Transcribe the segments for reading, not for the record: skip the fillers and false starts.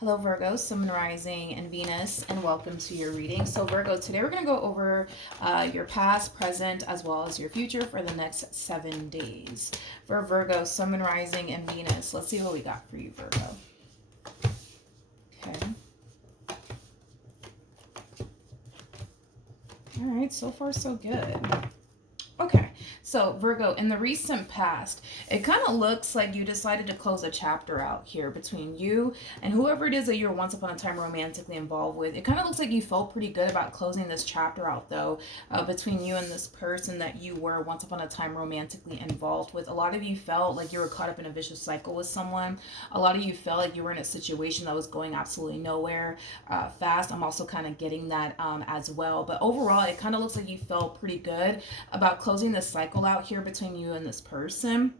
Hello, Virgo, Sun, Rising, and Venus, and welcome to your reading. So, Virgo, today we're going to go over your past, present, as well as your future for the next 7 days. For Virgo, Sun, Rising, and Venus, let's see what we got for you, Virgo. Okay. All right, so far so good. Okay, so Virgo, in the recent past, it kind of looks like you decided to close a chapter out here between you and whoever it is that you were once upon a time romantically involved with. It kind of looks like you felt pretty good about closing this chapter out, though, between you and this person that you were once upon a time romantically involved with. A lot of you felt like you were caught up in a vicious cycle with someone. A lot of you felt like you were in a situation that was going absolutely nowhere fast. I'm also kind of getting that as well. But overall, it kind of looks like you felt pretty good about closing this cycle out here between you and this person.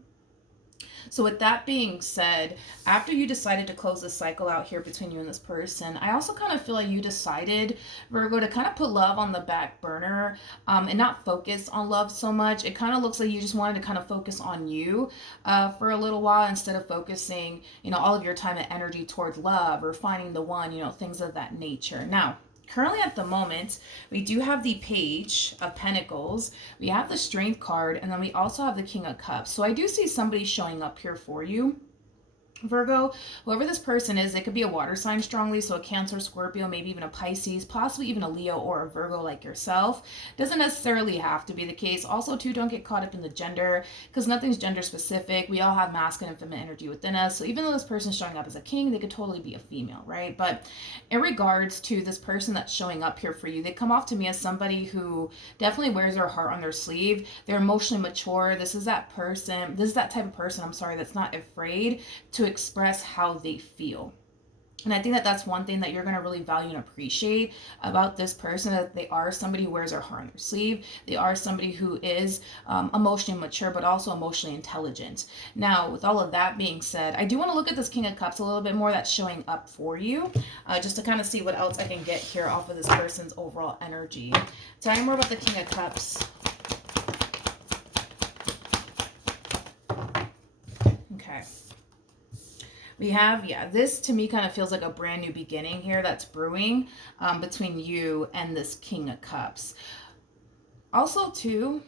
So with that being said, after you decided to close this cycle out here between you and this person, I also kind of feel like you decided, Virgo, to kind of put love on the back burner and not focus on love so much. It kind of looks like you just wanted to kind of focus on you for a little while instead of focusing, all of your time and energy toward love or finding the one, things of that nature. Now, currently at the moment, we do have the Page of Pentacles, we have the Strength card, and then we also have the King of Cups. So I do see somebody showing up here for you, Virgo. Whoever this person is, it could be a water sign strongly, so a Cancer, Scorpio, maybe even a Pisces, possibly even a Leo or a Virgo like yourself. Doesn't necessarily have to be the case. Also, too, don't get caught up in the gender because nothing's gender specific. We all have masculine and feminine energy within us. So even though this person's showing up as a king, they could totally be a female, right? But in regards to this person that's showing up here for you, they come off to me as somebody who definitely wears their heart on their sleeve. They're emotionally mature. This is that person, this is that type of person, I'm sorry, that's not afraid to express how they feel. And I think that that's one thing that you're going to really value and appreciate about this person, that they are somebody who wears their heart on their sleeve. They are somebody who is emotionally mature, but also emotionally intelligent. Now, with all of that being said, I do want to look at this King of Cups a little bit more that's showing up for you, just to kind of see what else I can get here off of this person's overall energy. Tell me more about the King of Cups. Okay. We have, this to me kind of feels like a brand new beginning here that's brewing between you and this King of Cups. Also, too,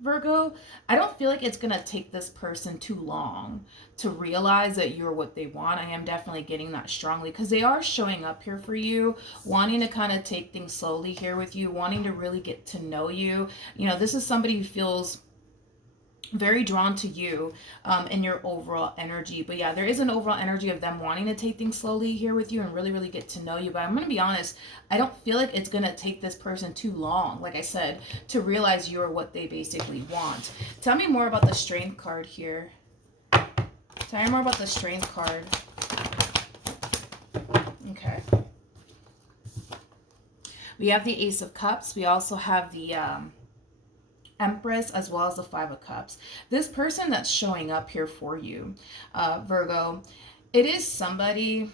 Virgo, I don't feel like it's going to take this person too long to realize that you're what they want. I am definitely getting that strongly because they are showing up here for you, wanting to kind of take things slowly here with you, wanting to really get to know you. This is somebody who feels very drawn to you and your overall energy. But yeah, there is an overall energy of them wanting to take things slowly here with you and really, really get to know you. But I'm going to be honest, I don't feel like it's going to take this person too long, like I said, to realize you're what they basically want. Tell me more about the Strength card here. Tell me more about the Strength card. Okay. We have the Ace of Cups. We also have the Empress, as well as the Five of Cups. This person that's showing up here for you, Virgo, it is somebody,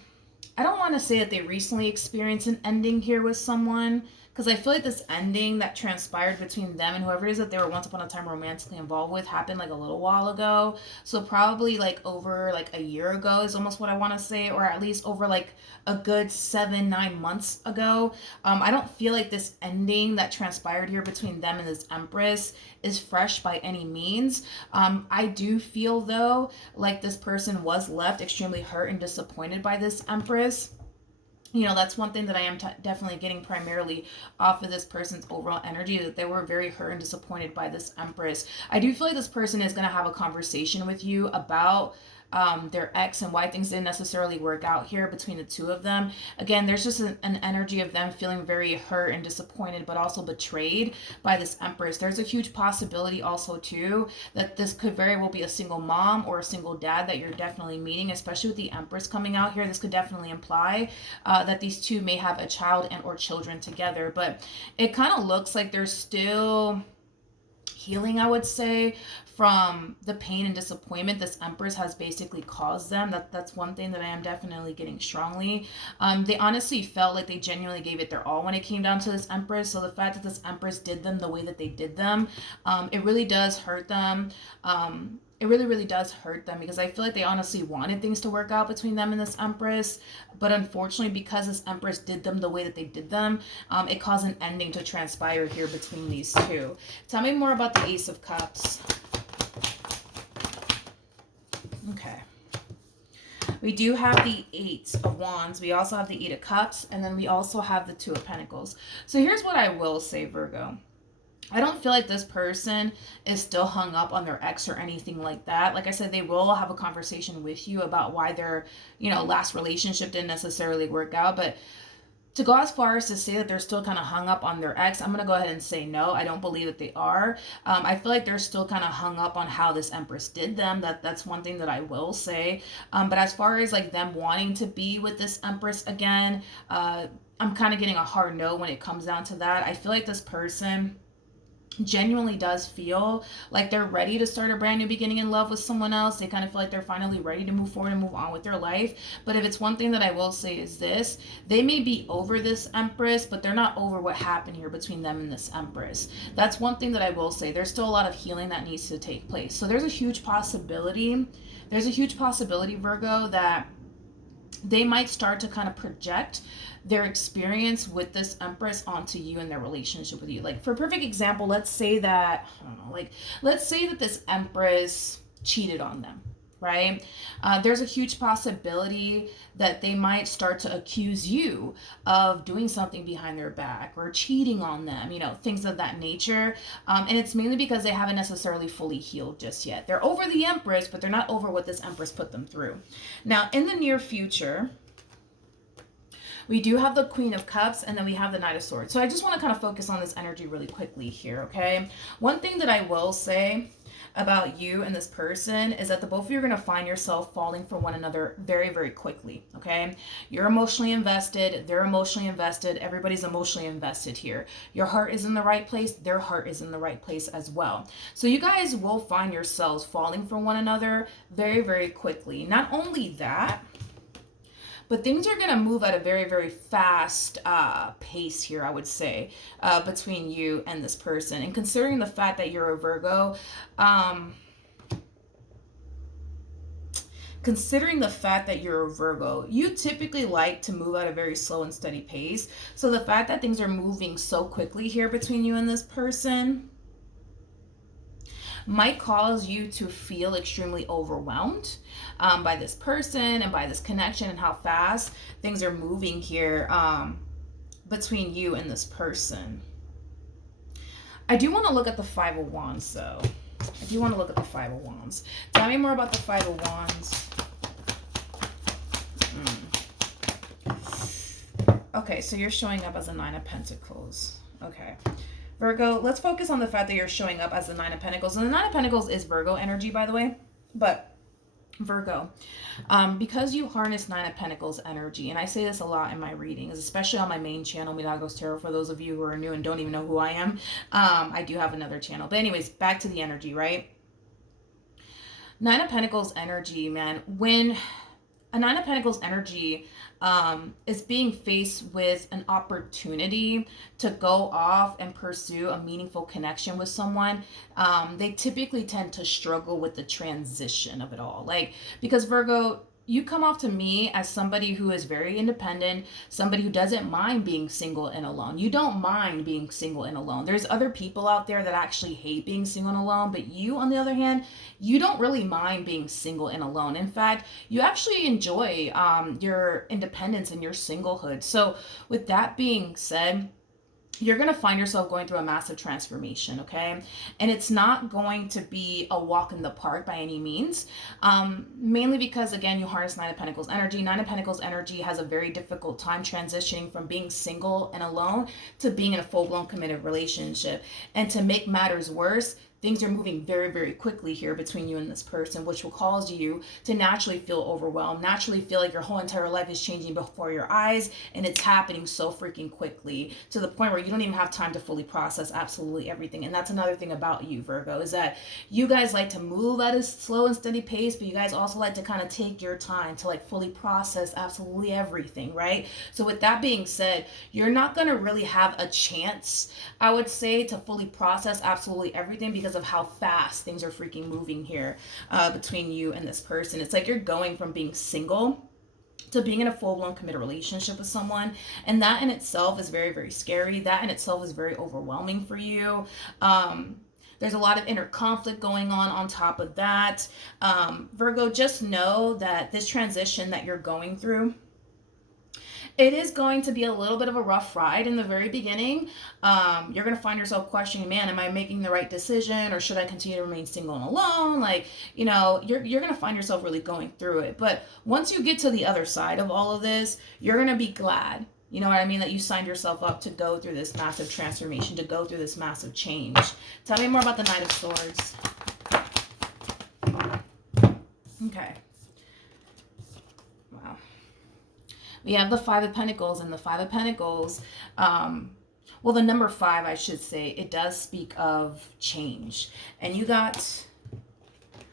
I don't want to say that they recently experienced an ending here with someone, because I feel like this ending that transpired between them and whoever it is that they were once upon a time romantically involved with happened like a little while ago. So probably like over like a year ago is almost what I want to say, or at least over like a good 7-9 months ago. I don't feel like this ending that transpired here between them and this Empress is fresh by any means. I do feel though like this person was left extremely hurt and disappointed by this Empress. That's one thing that I am definitely getting primarily off of this person's overall energy, that they were very hurt and disappointed by this Empress. I do feel like this person is going to have a conversation with you about their ex and why things didn't necessarily work out here between the two of them. Again, there's just an energy of them feeling very hurt and disappointed, but also betrayed by this Empress. There's a huge possibility also too that this could very well be a single mom or a single dad that you're definitely meeting, especially with the Empress coming out here. This could definitely imply that these two may have a child and or children together. But it kind of looks like there's still healing, I would say, from the pain and disappointment this Empress has basically caused them. That's one thing that I am definitely getting strongly. They honestly felt like they genuinely gave it their all when it came down to this Empress. So the fact that this Empress did them the way that they did them, it really does hurt them. it really, really does hurt them, because I feel like they honestly wanted things to work out between them and this Empress. But unfortunately, because this Empress did them the way that they did them, it caused an ending to transpire here between these two. Tell me more about the Ace of Cups. Okay. We do have the Eight of Wands. We also have the Eight of Cups. And then we also have the Two of Pentacles. So here's what I will say, Virgo. I don't feel like this person is still hung up on their ex or anything like that. Like I said, they will have a conversation with you about why their, last relationship didn't necessarily work out. But to go as far as to say that they're still kind of hung up on their ex, I'm going to go ahead and say no. I don't believe that they are. I feel like they're still kind of hung up on how this Empress did them. That's one thing that I will say. But as far as like them wanting to be with this Empress again, I'm kind of getting a hard no when it comes down to that. I feel like this person genuinely does feel like they're ready to start a brand new beginning in love with someone else. They kind of feel like they're finally ready to move forward and move on with their life. But if it's one thing that I will say is this: they may be over this Empress, but they're not over what happened here between them and this Empress. That's one thing that I will say. There's still a lot of healing that needs to take place. So there's a huge possibility, Virgo, that they might start to kind of project their experience with this Empress onto you and their relationship with you. Like, for a perfect example, let's say that this Empress cheated on them, right? There's a huge possibility that they might start to accuse you of doing something behind their back or cheating on them, things of that nature. And it's mainly because they haven't necessarily fully healed just yet. They're over the Empress, but they're not over what this Empress put them through. Now, in the near future, we do have the Queen of Cups, and then we have the Knight of Swords. So I just want to kind of focus on this energy really quickly here, okay? One thing that I will say about you and this person is that the both of you are going to find yourself falling for one another very, very quickly, okay? You're emotionally invested. They're emotionally invested. Everybody's emotionally invested here. Your heart is in the right place. Their heart is in the right place as well. So you guys will find yourselves falling for one another very, very quickly. Not only that, but things are going to move at a very, very fast pace here, I would say, between you and this person. And considering the fact that you're a Virgo, you typically like to move at a very slow and steady pace. So the fact that things are moving so quickly here between you and this person might cause you to feel extremely overwhelmed by this person and by this connection and how fast things are moving here between you and this person. I do want to look at the Five of Wands, though. Tell me more about the Five of Wands. Okay, so you're showing up as a Nine of Pentacles. Okay. Virgo, let's focus on the fact that you're showing up as the Nine of Pentacles. And the Nine of Pentacles is Virgo energy, by the way. But Virgo, because you harness Nine of Pentacles energy, and I say this a lot in my readings, especially on my main channel, Milagros Tarot, for those of you who are new and don't even know who I am. I do have another channel. But anyways, back to the energy, right? Nine of Pentacles energy, man. When a Nine of Pentacles energy is being faced with an opportunity to go off and pursue a meaningful connection with someone, they typically tend to struggle with the transition of it all. Like, because Virgo, you come off to me as somebody who is very independent, somebody who doesn't mind being single and alone. You don't mind being single and alone. There's other people out there that actually hate being single and alone, but you, on the other hand, you don't really mind being single and alone. In fact, you actually enjoy your independence and your singlehood. So with that being said, you're going to find yourself going through a massive transformation, okay? And it's not going to be a walk in the park by any means, mainly because, again, you harness Nine of Pentacles energy. Nine of Pentacles energy has a very difficult time transitioning from being single and alone to being in a full-blown committed relationship. And to make matters worse, things are moving very, very quickly here between you and this person, which will cause you to naturally feel overwhelmed, naturally feel like your whole entire life is changing before your eyes, and it's happening so freaking quickly to the point where you don't even have time to fully process absolutely everything. And that's another thing about you, Virgo, is that you guys like to move at a slow and steady pace, but you guys also like to kind of take your time to like fully process absolutely everything, right? So with that being said, you're not going to really have a chance, I would say, to fully process absolutely everything, because because of how fast things are freaking moving here between you and this person. It's like you're going from being single to being in a full-blown committed relationship with someone, and that in itself is very, very scary. That in itself is very overwhelming for you. There's a lot of inner conflict going on top of that. Virgo, just know that this transition that you're going through, it is going to be a little bit of a rough ride in the very beginning. You're going to find yourself questioning, man, am I making the right decision, or should I continue to remain single and alone? Like, you know, you're going to find yourself really going through it. But once you get to the other side of all of this, you're going to be glad, you know what I mean, that you signed yourself up to go through this massive transformation, to go through this massive change. Tell me more about the Knight of Swords. Okay. Wow. We have the Five of Pentacles, and the Five of Pentacles, well, the number 5, I should say, it does speak of change. And you got,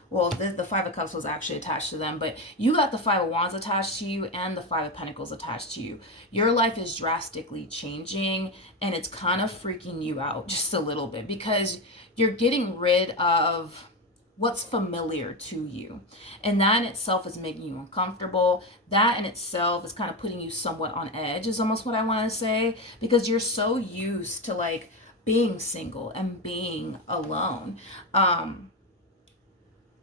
well, the Five of Cups was actually attached to them, but you got the Five of Wands attached to you and the Five of Pentacles attached to you. Your life is drastically changing, and it's kind of freaking you out just a little bit, because you're getting rid of what's familiar to you, and that in itself is making you uncomfortable. That in itself is kind of putting you somewhat on edge, is almost what I want to say, because you're so used to like being single and being alone.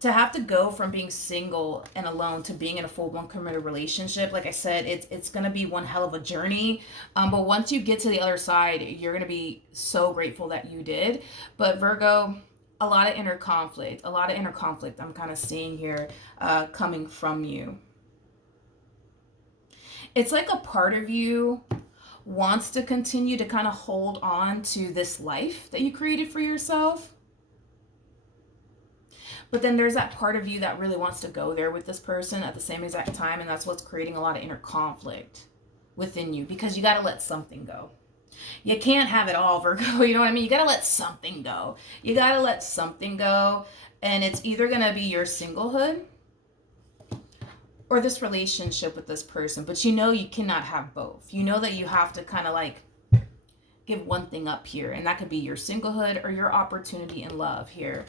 To have to go from being single and alone to being in a full-blown committed relationship, like I said, it's going to be one hell of a journey. But once you get to the other side, you're going to be so grateful that you did. But Virgo, a lot of inner conflict I'm kind of seeing here coming from you. It's like a part of you wants to continue to kind of hold on to this life that you created for yourself. But then there's that part of you that really wants to go there with this person at the same exact time, and that's what's creating a lot of inner conflict within you, because you got to let something go. You can't have it all, Virgo. You know what I mean? You got to let something go. You got to let something go. And it's either going to be your singlehood or this relationship with this person. But you know you cannot have both. You know that you have to kind of like give one thing up here. And that could be your singlehood or your opportunity in love here.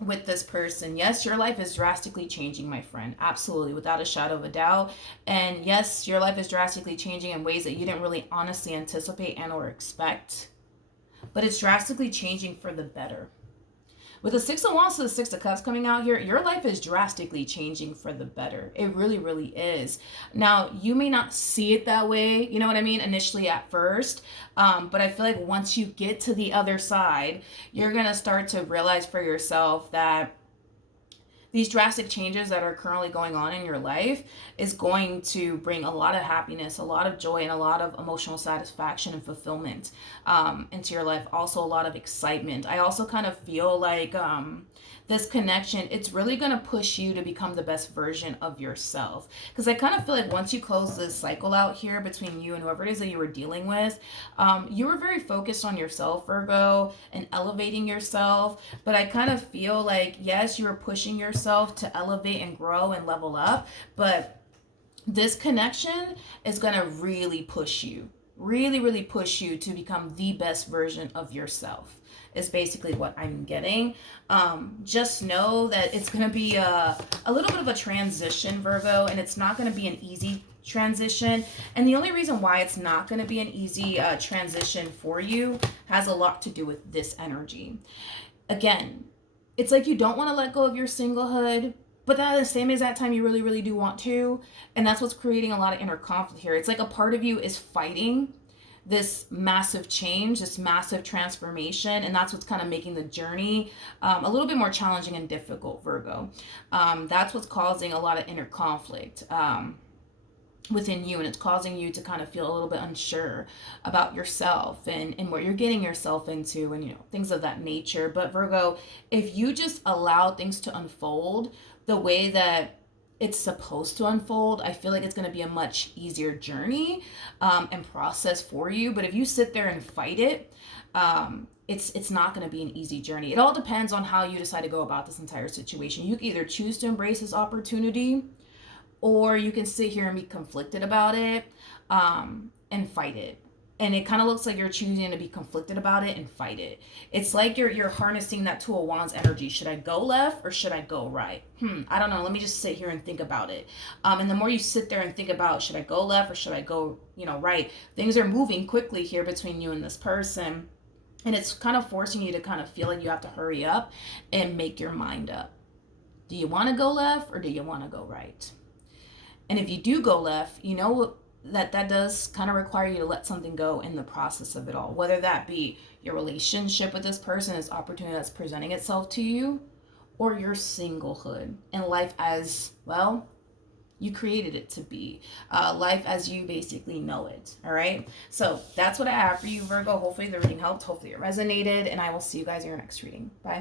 With this person. Yes, your life is drastically changing, my friend. Absolutely, without a shadow of a doubt. And yes, your life is drastically changing in ways that you didn't really honestly anticipate and or expect. But it's drastically changing for the better. With the Six of Wands to the Six of Cups coming out here, your life is drastically changing for the better. It really, really is. Now, you may not see it that way, you know what I mean, initially at first. But I feel like once you get to the other side, you're going to start to realize for yourself that these drastic changes that are currently going on in your life is going to bring a lot of happiness, a lot of joy, and a lot of emotional satisfaction and fulfillment into your life. Also a lot of excitement. I also kind of feel like this connection, it's really going to push you to become the best version of yourself. Because I kind of feel like once you close this cycle out here between you and whoever it is that you were dealing with, you were very focused on yourself, Virgo, and elevating yourself. But I kind of feel like, yes, you were pushing yourself to elevate and grow and level up. But this connection is going to really push you, really push you to become the best version of yourself. Is basically what I'm getting. Just know that it's going to be a little bit of a transition, Virgo, and it's not going to be an easy transition. And the only reason why it's not going to be an easy transition for you has a lot to do with this energy. Again, it's like you don't want to let go of your singlehood, but at the same exact time, you really do want to. And that's what's creating a lot of inner conflict here. It's like a part of you is fighting this massive change, this massive transformation, and that's what's kind of making the journey a little bit more challenging and difficult, Virgo. That's what's causing a lot of inner conflict within you, and it's causing you to kind of feel a little bit unsure about yourself and what you're getting yourself into, and things of that nature. But Virgo, if you just allow things to unfold the way that it's supposed to unfold, I feel like it's going to be a much easier journey and process for you. But if you sit there and fight it, it's not going to be an easy journey. It all depends on how you decide to go about this entire situation. You can either choose to embrace this opportunity, or you can sit here and be conflicted about it and fight it. And it kind of looks like you're choosing to be conflicted about it and fight it. It's like you're harnessing that Two of Wands energy. Should I go left or should I go right? I don't know. Let me just sit here and think about it. And the more you sit there and think about, should I go left or should I go, right? Things are moving quickly here between you and this person. And it's kind of forcing you to kind of feel like you have to hurry up and make your mind up. Do you want to go left or do you want to go right? And if you do go left, that does kind of require you to let something go in the process of it all, whether that be your relationship with this person, this opportunity that's presenting itself to you, or your singlehood and life as, well, you created it to be, life as you basically know it. All right, so that's what I have for you, Virgo. Hopefully the reading helped, hopefully it resonated, and I will see you guys in your next reading. Bye.